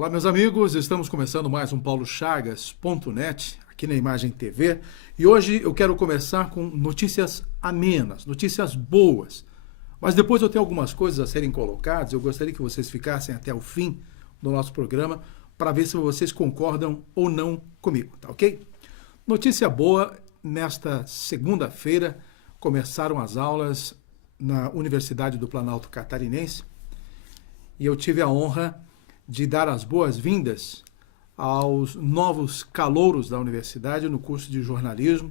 Olá, meus amigos, estamos começando mais um paulochagas.net aqui na Imagem TV e hoje eu quero começar com notícias amenas, notícias boas. Mas depois eu tenho algumas coisas a serem colocadas, eu gostaria que vocês ficassem até o fim do nosso programa para ver se vocês concordam ou não comigo, tá ok? Notícia boa, nesta segunda-feira começaram as aulas na Universidade do Planalto Catarinense e eu tive a honra de dar as boas-vindas aos novos calouros da universidade no curso de jornalismo,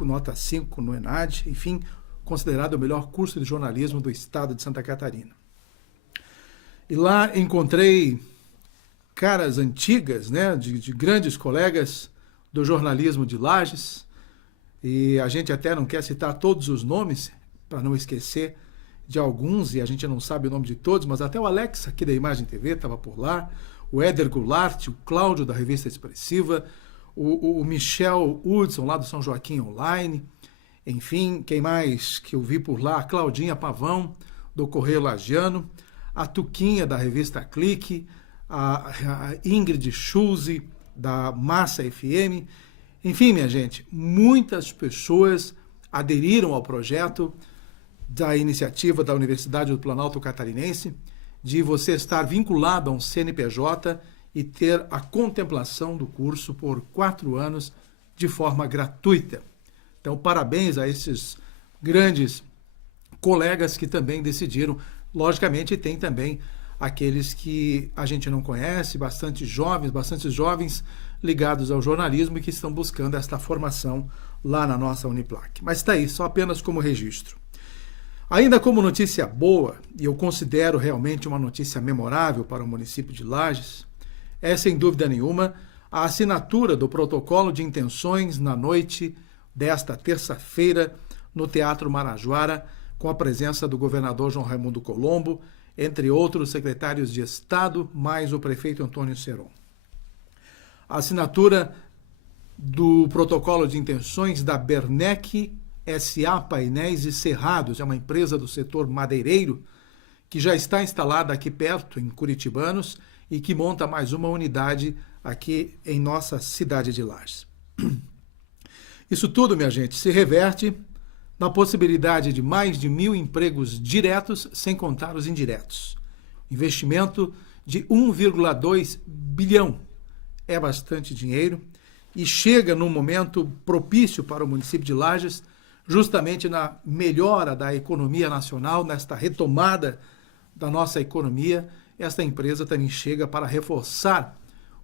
nota 5 no ENAD, enfim, considerado o melhor curso de jornalismo do estado de Santa Catarina. E lá encontrei caras antigas, né, de grandes colegas do jornalismo de Lages, e a gente até não quer citar todos os nomes, para não esquecer de alguns, e a gente não sabe o nome de todos, mas até o Alex, aqui da Imagem TV, estava por lá, o Éder Goulart, o Cláudio, da Revista Expressiva, o Michel Hudson, lá do São Joaquim Online, enfim, quem mais que eu vi por lá? A Claudinha Pavão, do Correio Lagiano, a Tuquinha, da Revista Clique, a Ingrid Schulze, da Massa FM, enfim, minha gente, muitas pessoas aderiram ao projeto da iniciativa da Universidade do Planalto Catarinense de você estar vinculado a um CNPJ e ter a contemplação do curso por 4 anos de forma gratuita. Então, parabéns a esses grandes colegas que também decidiram. Logicamente, tem também aqueles que a gente não conhece, bastante jovens ligados ao jornalismo e que estão buscando esta formação lá na nossa Uniplac. Mas está aí, só apenas como registro. Ainda como notícia boa, e eu considero realmente uma notícia memorável para o município de Lages, é sem dúvida nenhuma a assinatura do protocolo de intenções na noite desta terça-feira no Teatro Marajoara, com a presença do governador João Raimundo Colombo, entre outros secretários de Estado, mais o prefeito Antônio Seron. A assinatura do protocolo de intenções da Bernec S.A. Painéis e Cerrados, é uma empresa do setor madeireiro que já está instalada aqui perto, em Curitibanos, e que monta mais uma unidade aqui em nossa cidade de Lages. Isso tudo, minha gente, se reverte na possibilidade de mais de 1.000 empregos diretos, sem contar os indiretos. Investimento de 1,2 bilhão. É bastante dinheiro e chega num momento propício para o município de Lages, justamente na melhora da economia nacional, nesta retomada da nossa economia. Esta empresa também chega para reforçar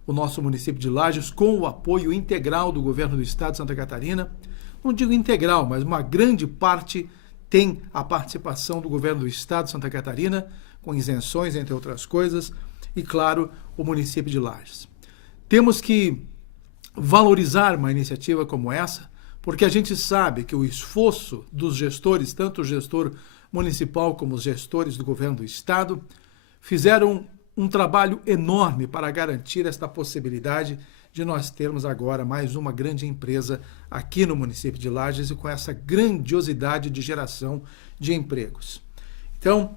o nosso município de Lages com o apoio integral do governo do estado de Santa Catarina. Não digo integral, mas uma grande parte tem a participação do governo do estado de Santa Catarina, com isenções, entre outras coisas, e, claro, o município de Lages. Temos que valorizar uma iniciativa como essa, porque a gente sabe que o esforço dos gestores, tanto o gestor municipal como os gestores do governo do estado, fizeram um trabalho enorme para garantir esta possibilidade de nós termos agora mais uma grande empresa aqui no município de Lages e com essa grandiosidade de geração de empregos. Então,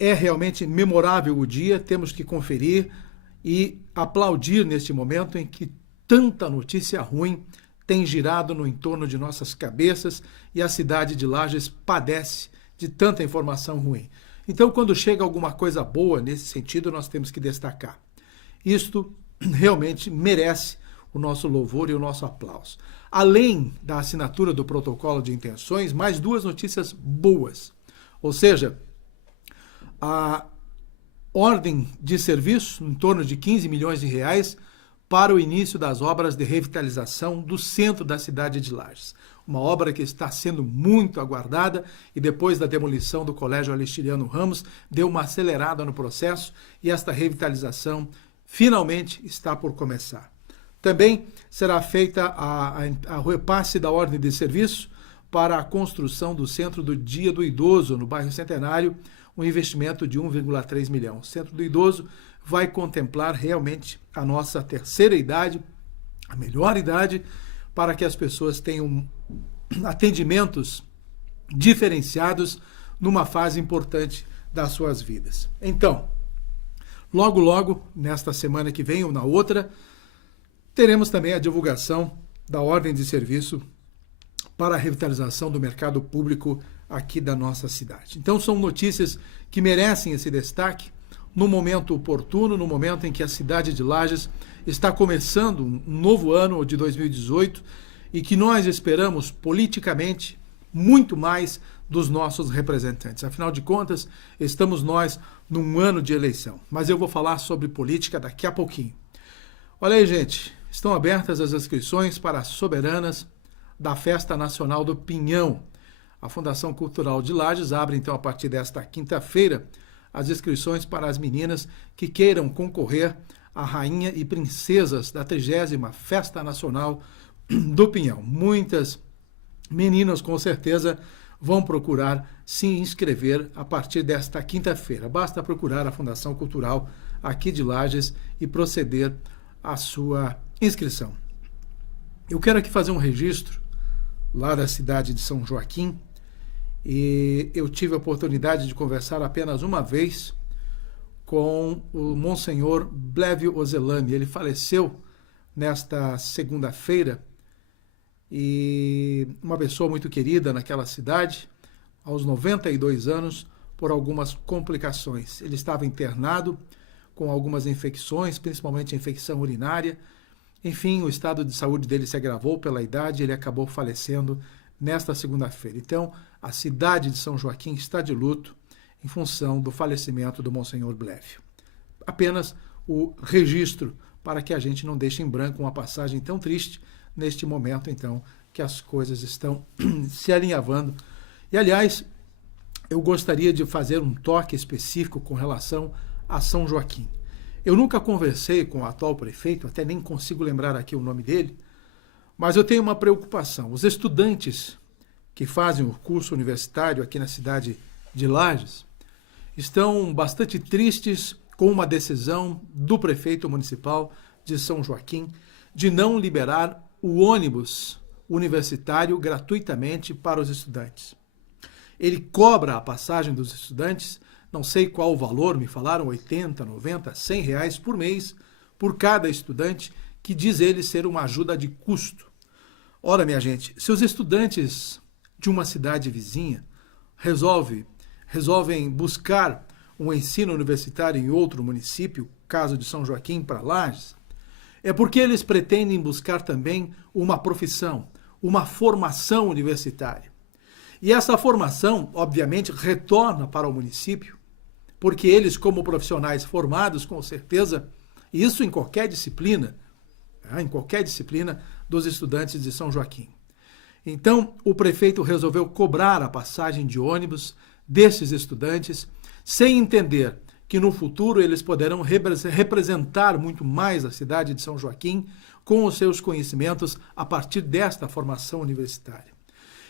é realmente memorável o dia, temos que conferir e aplaudir neste momento em que tanta notícia ruim tem girado no entorno de nossas cabeças e a cidade de Lages padece de tanta informação ruim. Então, quando chega alguma coisa boa nesse sentido, nós temos que destacar. Isto realmente merece o nosso louvor e o nosso aplauso. Além da assinatura do protocolo de intenções, mais 2 notícias boas. Ou seja, a ordem de serviço, em torno de 15 milhões de reais, para o início das obras de revitalização do centro da cidade de Lages. Uma obra que está sendo muito aguardada e depois da demolição do Colégio Alexandriano Ramos, deu uma acelerada no processo e esta revitalização finalmente está por começar. Também será feita a repasse da ordem de serviço para a construção do Centro do Dia do Idoso, no bairro Centenário, um investimento de 1,3 milhão. O Centro do Idoso vai contemplar realmente a nossa terceira idade, a melhor idade, para que as pessoas tenham atendimentos diferenciados numa fase importante das suas vidas. Então, Logo, logo, nesta semana que vem ou na outra, teremos também a divulgação da ordem de serviço para a revitalização do mercado público aqui da nossa cidade. Então são notícias que merecem esse destaque no momento oportuno, no momento em que a cidade de Lages está começando um novo ano de 2018 e que nós esperamos politicamente muito mais dos nossos representantes. Afinal de contas, estamos nós num ano de eleição. Mas eu vou falar sobre política daqui a pouquinho. Olha aí, gente, estão abertas as inscrições para as soberanas da Festa Nacional do Pinhão. A Fundação Cultural de Lages abre, então, a partir desta quinta-feira, as inscrições para as meninas que queiram concorrer à Rainha e Princesas da 30ª Festa Nacional do Pinhão. Muitas meninas, com certeza, vão procurar se inscrever a partir desta quinta-feira. Basta procurar a Fundação Cultural aqui de Lages e proceder à sua inscrição. Eu quero aqui fazer um registro lá da cidade de São Joaquim, e eu tive a oportunidade de conversar apenas uma vez com o Monsenhor Blevio Ozelami. Ele faleceu nesta segunda-feira, e uma pessoa muito querida naquela cidade, aos 92 anos, por algumas complicações. Ele estava internado com algumas infecções, principalmente a infecção urinária. Enfim, o estado de saúde dele se agravou pela idade e ele acabou falecendo nesta segunda-feira. Então, a cidade de São Joaquim está de luto em função do falecimento do Monsenhor Blevio. Apenas o registro para que a gente não deixe em branco uma passagem tão triste neste momento, então, que as coisas estão se alinhavando. E, aliás, eu gostaria de fazer um toque específico com relação a São Joaquim. Eu nunca conversei com o atual prefeito, até nem consigo lembrar aqui o nome dele, mas eu tenho uma preocupação. Os estudantes que fazem o curso universitário aqui na cidade de Lages estão bastante tristes com uma decisão do prefeito municipal de São Joaquim de não liberar o ônibus universitário gratuitamente para os estudantes. Ele cobra a passagem dos estudantes, não sei qual o valor, me falaram 80, 90, 100 reais por mês por cada estudante, que diz ele ser uma ajuda de custo. Ora, minha gente, se os estudantes de uma cidade vizinha resolvem buscar um ensino universitário em outro município, caso de São Joaquim para Lages, é porque eles pretendem buscar também uma profissão, uma formação universitária. E essa formação, obviamente, retorna para o município, porque eles, como profissionais formados, com certeza, isso em qualquer disciplina dos estudantes de São Joaquim. Então, o prefeito resolveu cobrar a passagem de ônibus desses estudantes, sem entender que no futuro eles poderão representar muito mais a cidade de São Joaquim com os seus conhecimentos a partir desta formação universitária.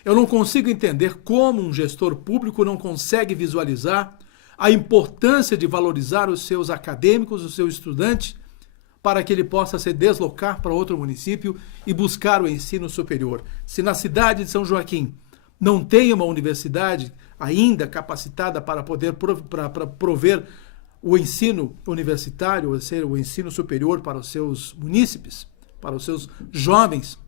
Eu não consigo entender como um gestor público não consegue visualizar a importância de valorizar os seus acadêmicos, os seus estudantes, para que ele possa se deslocar para outro município e buscar o ensino superior. Se na cidade de São Joaquim não tem uma universidade ainda capacitada para poder prover o ensino universitário, ou seja, o ensino superior para os seus munícipes, para os seus jovens,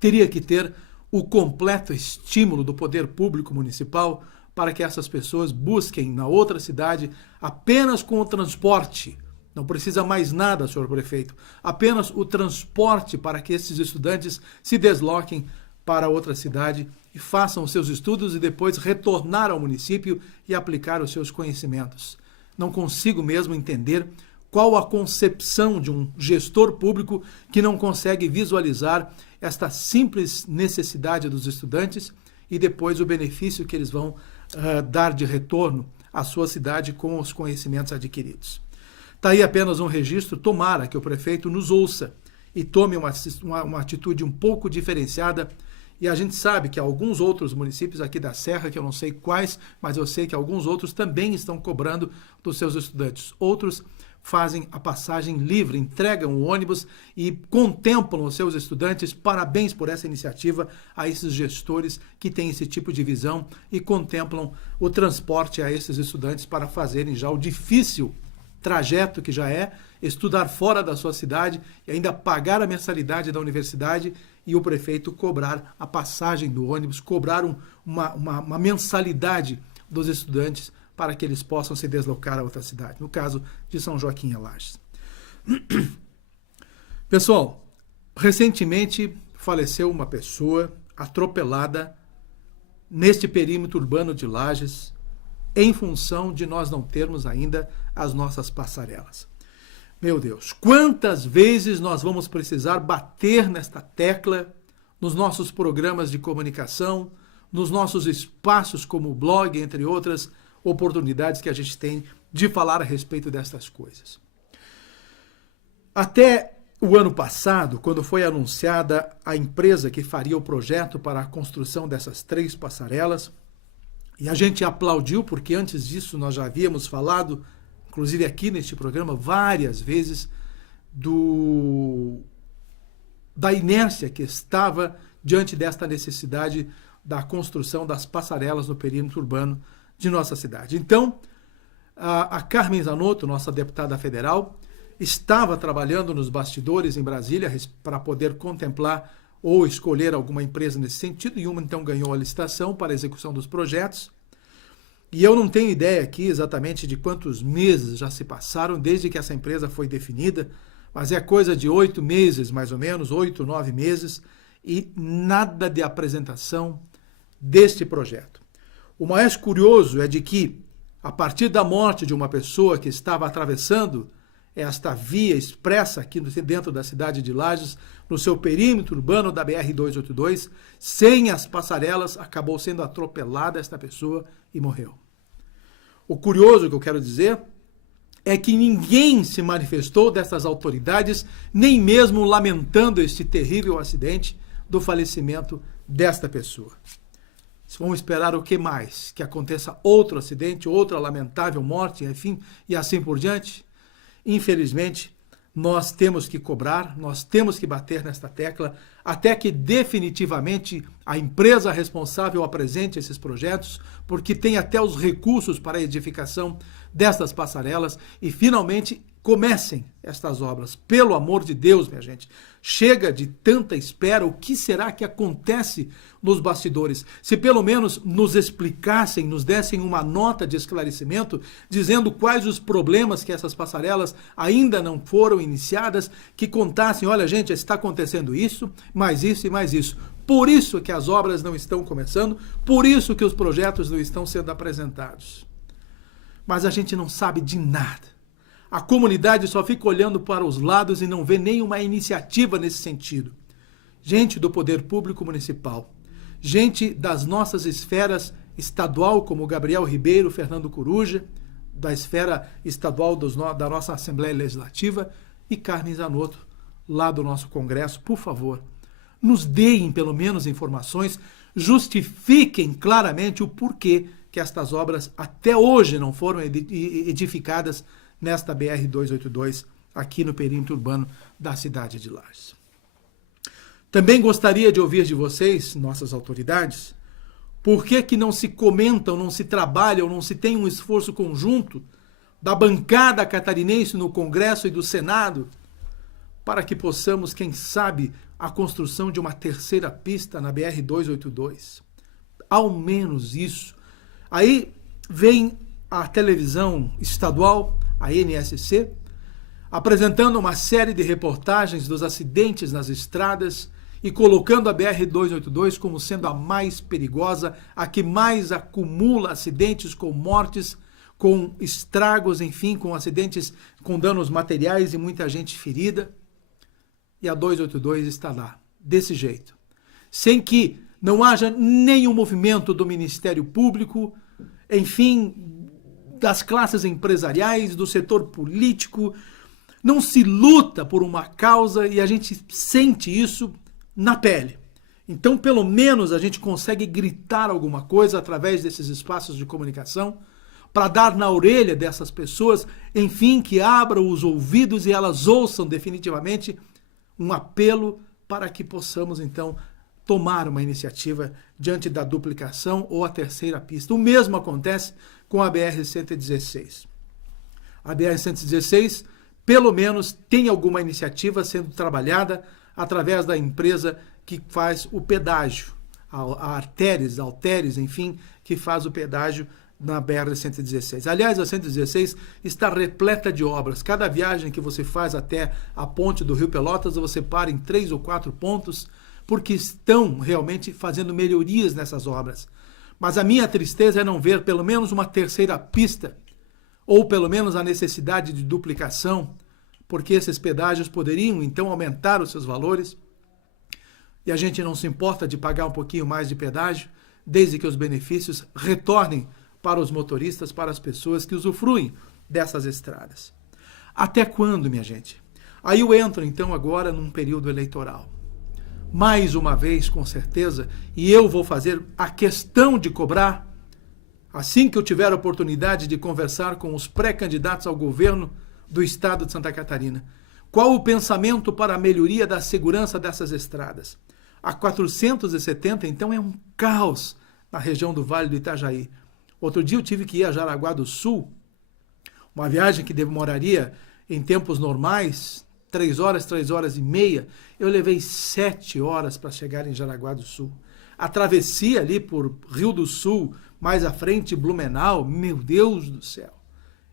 teria que ter o completo estímulo do poder público municipal para que essas pessoas busquem na outra cidade apenas com o transporte. Não precisa mais nada, senhor prefeito, apenas o transporte para que esses estudantes se desloquem para outra cidade e façam os seus estudos e depois retornar ao município e aplicar os seus conhecimentos. Não consigo mesmo entender qual a concepção de um gestor público que não consegue visualizar esta simples necessidade dos estudantes e depois o benefício que eles vão dar de retorno à sua cidade com os conhecimentos adquiridos. Está aí apenas um registro, tomara que o prefeito nos ouça e tome uma atitude um pouco diferenciada. E a gente sabe que alguns outros municípios aqui da Serra, que eu não sei quais, mas eu sei que alguns outros também estão cobrando dos seus estudantes. Outros fazem a passagem livre, entregam o ônibus e contemplam os seus estudantes. Parabéns por essa iniciativa a esses gestores que têm esse tipo de visão e contemplam o transporte a esses estudantes para fazerem já o difícil trajeto que já é, estudar fora da sua cidade e ainda pagar a mensalidade da universidade e o prefeito cobrar a passagem do ônibus, cobrar uma mensalidade dos estudantes para que eles possam se deslocar a outra cidade, no caso de São Joaquim e Lages. Pessoal, recentemente faleceu uma pessoa atropelada neste perímetro urbano de Lages, em função de nós não termos ainda as nossas passarelas. Meu Deus, quantas vezes nós vamos precisar bater nesta tecla nos nossos programas de comunicação, nos nossos espaços como o blog, entre outras oportunidades que a gente tem de falar a respeito destas coisas. Até o ano passado, quando foi anunciada a empresa que faria o projeto para a construção dessas 3 passarelas, e a gente aplaudiu, porque antes disso nós já havíamos falado, inclusive aqui neste programa, várias vezes, da inércia que estava diante desta necessidade da construção das passarelas no perímetro urbano de nossa cidade. Então, a Carmen Zanotto, nossa deputada federal, estava trabalhando nos bastidores em Brasília para poder contemplar ou escolher alguma empresa nesse sentido, e uma então ganhou a licitação para a execução dos projetos. E eu não tenho ideia aqui exatamente de quantos meses já se passaram desde que essa empresa foi definida, mas é coisa de 8 meses, mais ou menos, 8, 9 meses, e nada de apresentação deste projeto. O mais curioso é de que, a partir da morte de uma pessoa que estava atravessando esta via expressa aqui dentro da cidade de Lages, no seu perímetro urbano da BR-282, sem as passarelas, acabou sendo atropelada esta pessoa e morreu. O curioso que eu quero dizer é que ninguém se manifestou dessas autoridades, nem mesmo lamentando este terrível acidente do falecimento desta pessoa. Vamos esperar o que mais? Que aconteça outro acidente, outra lamentável morte, enfim, e assim por diante? Infelizmente, nós temos que cobrar, nós temos que bater nesta tecla até que definitivamente a empresa responsável apresente esses projetos, porque tem até os recursos para a edificação destas passarelas e finalmente comecem estas obras. Pelo amor de Deus, minha gente, chega de tanta espera. O que será que acontece nos bastidores? Se pelo menos nos explicassem, nos dessem uma nota de esclarecimento, dizendo quais os problemas que essas passarelas ainda não foram iniciadas, que contassem, olha gente, está acontecendo isso, mais isso e mais isso. Por isso que as obras não estão começando, por isso que os projetos não estão sendo apresentados. Mas a gente não sabe de nada. A comunidade só fica olhando para os lados e não vê nenhuma iniciativa nesse sentido. Gente do poder público municipal, gente das nossas esferas estadual, como Gabriel Ribeiro, Fernando Coruja, da esfera estadual da nossa Assembleia Legislativa, e Carmen Zanotto, lá do nosso Congresso, por favor, nos deem pelo menos informações, justifiquem claramente o porquê que estas obras até hoje não foram edificadas nesta BR-282, aqui no perímetro urbano da cidade de Lages. Também gostaria de ouvir de vocês, nossas autoridades, por que não se comentam, não se trabalham, não se tem um esforço conjunto da bancada catarinense no Congresso e do Senado para que possamos, quem sabe, a construção de uma terceira pista na BR-282. Ao menos isso. Aí vem a televisão estadual, a NSC, apresentando uma série de reportagens dos acidentes nas estradas e colocando a BR-282 como sendo a mais perigosa, a que mais acumula acidentes com mortes, com estragos, enfim, com acidentes com danos materiais e muita gente ferida. E a 282 está lá, desse jeito, sem que não haja nenhum movimento do Ministério Público, enfim, das classes empresariais, do setor político. Não se luta por uma causa e a gente sente isso na pele. Então, pelo menos, a gente consegue gritar alguma coisa através desses espaços de comunicação para dar na orelha dessas pessoas, enfim, que abram os ouvidos e elas ouçam definitivamente um apelo para que possamos, então, tomar uma iniciativa diante da duplicação ou a terceira pista. O mesmo acontece com a BR-116. a BR-116, pelo menos tem alguma iniciativa sendo trabalhada através da empresa que faz o pedágio, a Alteres, enfim, que faz o pedágio na BR-116. Aliás, a 116 está repleta de obras. Cada viagem que você faz até a ponte do Rio Pelotas, você para em 3 ou 4 pontos, porque estão realmente fazendo melhorias nessas obras. Mas a minha tristeza é não ver pelo menos uma terceira pista, ou pelo menos a necessidade de duplicação, porque esses pedágios poderiam então aumentar os seus valores, e a gente não se importa de pagar um pouquinho mais de pedágio, desde que os benefícios retornem para os motoristas, para as pessoas que usufruem dessas estradas. Até quando, minha gente? Aí eu entro então agora num período eleitoral. Mais uma vez, com certeza, e eu vou fazer a questão de cobrar, assim que eu tiver a oportunidade de conversar com os pré-candidatos ao governo do estado de Santa Catarina, qual o pensamento para a melhoria da segurança dessas estradas? A 470, então, é um caos na região do Vale do Itajaí. Outro dia eu tive que ir a Jaraguá do Sul, uma viagem que demoraria, em tempos normais, 3 horas e meia. Eu levei 7 horas para chegar em Jaraguá do Sul. A travessia ali por Rio do Sul, mais à frente, Blumenau, meu Deus do céu.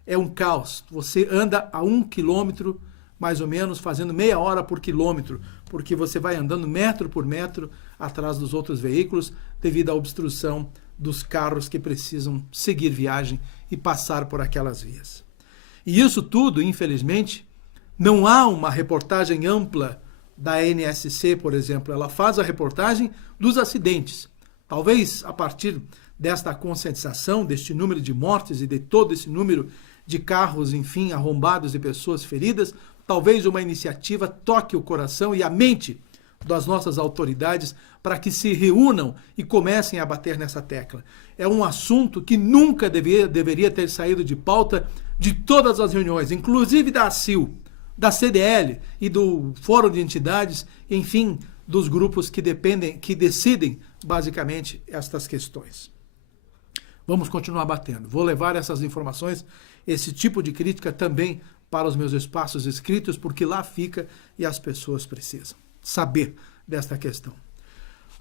É um caos. Você anda a 1 quilômetro, mais ou menos, fazendo meia hora por quilômetro, porque você vai andando metro por metro atrás dos outros veículos, devido à obstrução dos carros que precisam seguir viagem e passar por aquelas vias. E isso tudo, infelizmente, não há uma reportagem ampla da NSC, por exemplo. Ela faz a reportagem dos acidentes. Talvez a partir desta conscientização, deste número de mortes e de todo esse número de carros, enfim, arrombados e pessoas feridas, talvez uma iniciativa toque o coração e a mente das nossas autoridades para que se reúnam e comecem a bater nessa tecla. É um assunto que nunca deveria ter saído de pauta de todas as reuniões, inclusive da ACIL, da CDL e do Fórum de Entidades, enfim, dos grupos que decidem basicamente estas questões. Vamos continuar batendo. Vou levar essas informações, esse tipo de crítica também para os meus espaços escritos, porque lá fica e as pessoas precisam saber desta questão.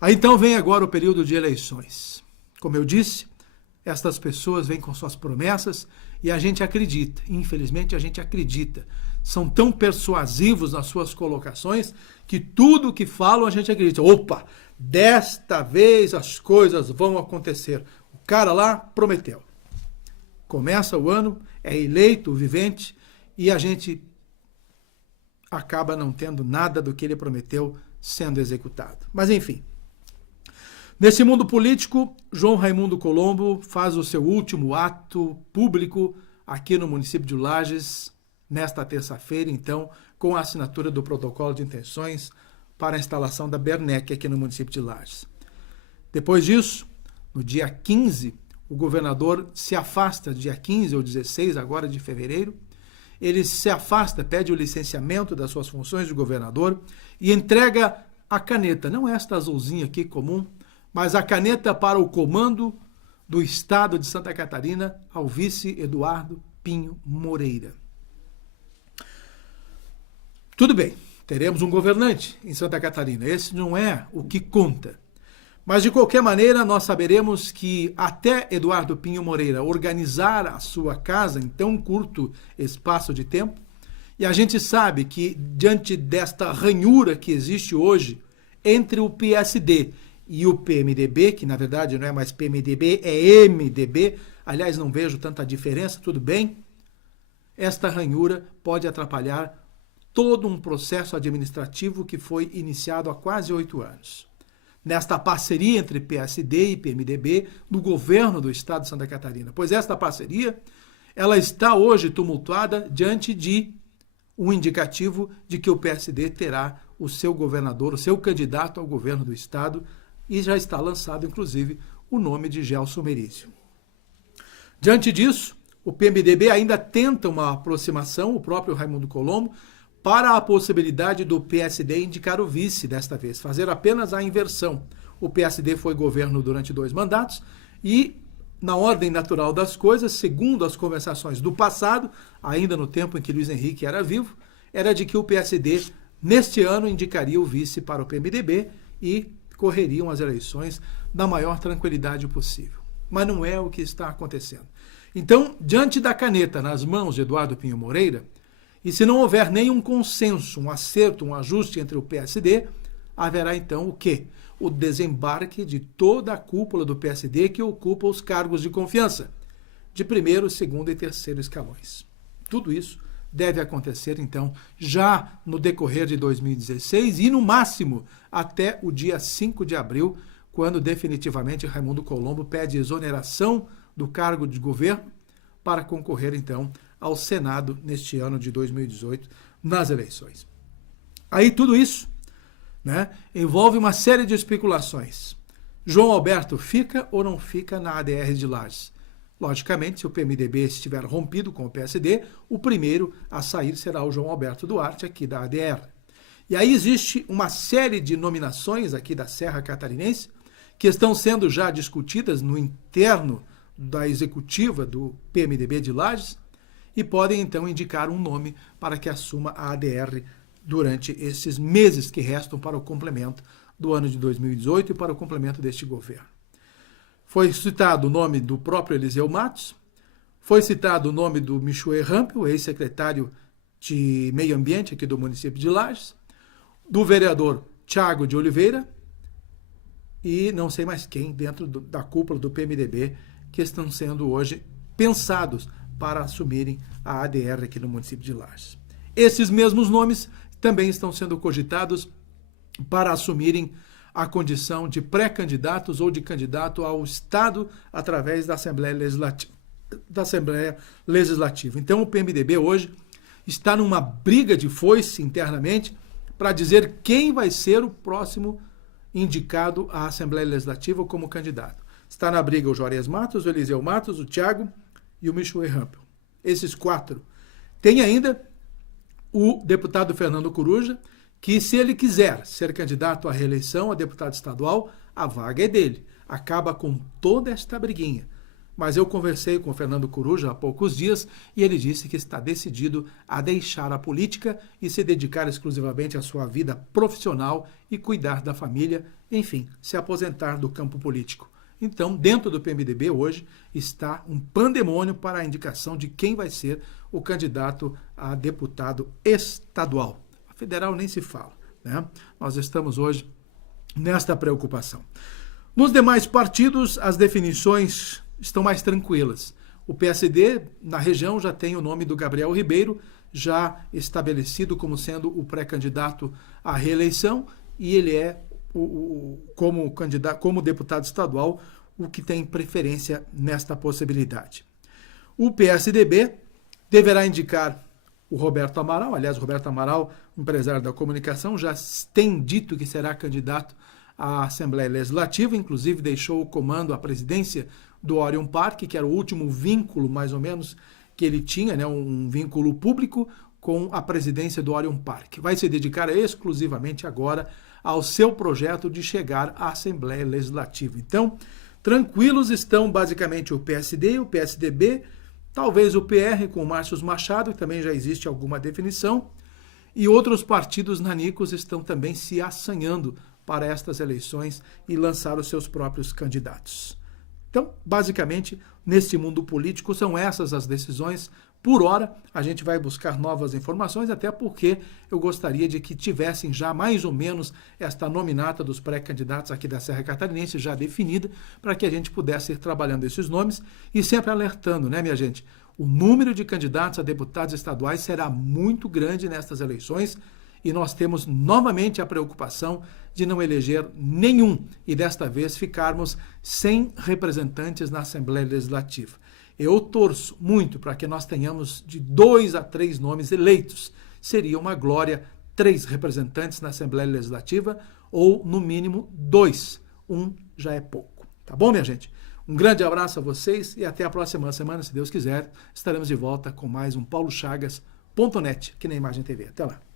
Aí então vem agora o período de eleições. Como eu disse, estas pessoas vêm com suas promessas e a gente acredita, infelizmente a gente acredita. São tão persuasivos nas suas colocações que tudo que falam a gente acredita. Opa, desta vez as coisas vão acontecer. O cara lá prometeu. Começa o ano, é eleito o vivente e a gente acaba não tendo nada do que ele prometeu sendo executado. Mas enfim, nesse mundo político, João Raimundo Colombo faz o seu último ato público aqui no município de Lages, nesta terça-feira, então, com a assinatura do protocolo de intenções para a instalação da Bernec aqui no município de Lages. Depois disso, no dia 15, o governador se afasta, dia 15 ou 16 agora de fevereiro, ele se afasta, pede o licenciamento das suas funções de governador e entrega a caneta, não esta azulzinha aqui comum, mas a caneta para o comando do estado de Santa Catarina ao vice Eduardo Pinho Moreira. Tudo bem, teremos um governante em Santa Catarina, esse não é o que conta. Mas, de qualquer maneira, nós saberemos que até Eduardo Pinho Moreira organizar a sua casa em tão curto espaço de tempo, e a gente sabe que, diante desta ranhura que existe hoje entre o PSD e o PMDB, que na verdade não é mais PMDB, é MDB, aliás, não vejo tanta diferença, tudo bem, esta ranhura pode atrapalhar todo um processo administrativo que foi iniciado há quase 8 anos. Nesta parceria entre PSD e PMDB no governo do estado de Santa Catarina. Pois esta parceria, ela está hoje tumultuada diante de um indicativo de que o PSD terá o seu governador, o seu candidato ao governo do estado, e já está lançado, inclusive, o nome de Gelson Merizio. Diante disso, o PMDB ainda tenta uma aproximação, o próprio Raimundo Colombo, para a possibilidade do PSD indicar o vice desta vez, fazer apenas a inversão. O PSD foi governo durante 2 mandatos e na ordem natural das coisas, segundo as conversações do passado, ainda no tempo em que Luiz Henrique era vivo, era de que o PSD, neste ano, indicaria o vice para o PMDB e correriam as eleições na maior tranquilidade possível. Mas não é o que está acontecendo. Então, diante da caneta nas mãos de Eduardo Pinho Moreira, e se não houver nenhum consenso, um acerto, um ajuste entre o PSD, haverá então o quê? O desembarque de toda a cúpula do PSD que ocupa os cargos de confiança, de primeiro, segundo e terceiro escalões. Tudo isso deve acontecer, então, já no decorrer de 2016 e, no máximo, até o dia 5 de abril, quando definitivamente Raimundo Colombo pede exoneração do cargo de governo para concorrer, então, ao Senado neste ano de 2018, nas eleições. Aí tudo isso, né, envolve uma série de especulações. João Alberto fica ou não fica na ADR de Lages? Logicamente, se o PMDB estiver rompido com o PSD, o primeiro a sair será o João Alberto Duarte, aqui da ADR. E aí existe uma série de nominações aqui da Serra Catarinense que estão sendo já discutidas no interno da executiva do PMDB de Lages e podem então indicar um nome para que assuma a ADR durante esses meses que restam para o complemento do ano de 2018 e para o complemento deste governo. Foi citado o nome do próprio Eliseu Matos, foi citado o nome do Michoel Rampel, ex-secretário de Meio Ambiente aqui do município de Lages, do vereador Thiago de Oliveira e não sei mais quem dentro da cúpula do PMDB que estão sendo hoje pensados para assumirem a ADR aqui no município de Lages. Esses mesmos nomes também estão sendo cogitados para assumirem a condição de pré-candidatos ou de candidato ao Estado através da Assembleia Legislativa. Então, o PMDB hoje está numa briga de foice internamente para dizer quem vai ser o próximo indicado à Assembleia Legislativa como candidato. Está na briga o Juarez Matos, o Eliseu Matos, o Thiago e o Michoel Rampel. Esses quatro. Tem ainda o deputado Fernando Coruja, que se ele quiser ser candidato à reeleição a deputado estadual, a vaga é dele. Acaba com toda esta briguinha. Mas eu conversei com o Fernando Coruja há poucos dias e ele disse que está decidido a deixar a política e se dedicar exclusivamente à sua vida profissional e cuidar da família, enfim, se aposentar do campo político. Então, dentro do PMDB hoje está um pandemônio para a indicação de quem vai ser o candidato a deputado estadual. A federal nem se fala, né? Nós estamos hoje nesta preocupação. Nos demais partidos, as definições estão mais tranquilas. O PSD, na região, já tem o nome do Gabriel Ribeiro, já estabelecido como sendo o pré-candidato à reeleição, e ele é, como deputado estadual, o que tem preferência nesta possibilidade. O PSDB deverá indicar o Roberto Amaral. Aliás, o Roberto Amaral, empresário da comunicação, já tem dito que será candidato à Assembleia Legislativa, inclusive deixou o comando, a presidência do Orion Park, que era o último vínculo, mais ou menos, que ele tinha, né, um vínculo público com a presidência do Orion Park. Vai se dedicar exclusivamente agora ao seu projeto de chegar à Assembleia Legislativa. Então, tranquilos estão basicamente o PSD, o PSDB, talvez o PR com o Márcio Machado, que também já existe alguma definição, e outros partidos nanicos estão também se assanhando para estas eleições e lançar os seus próprios candidatos. Então, basicamente, neste mundo político, são essas as decisões. Por hora, a gente vai buscar novas informações, até porque eu gostaria de que tivessem já mais ou menos esta nominata dos pré-candidatos aqui da Serra Catarinense já definida, para que a gente pudesse ir trabalhando esses nomes e sempre alertando, né, minha gente? O número de candidatos a deputados estaduais será muito grande nestas eleições e nós temos novamente a preocupação de não eleger nenhum e desta vez ficarmos sem representantes na Assembleia Legislativa. Eu torço muito para que nós tenhamos de 2 a 3 nomes eleitos. Seria uma glória 3 representantes na Assembleia Legislativa ou, no mínimo, 2. Um já é pouco. Tá bom, minha gente? Um grande abraço a vocês e até a próxima semana, se Deus quiser. Estaremos de volta com mais um paulochagas.net aqui na Imagem TV. Até lá.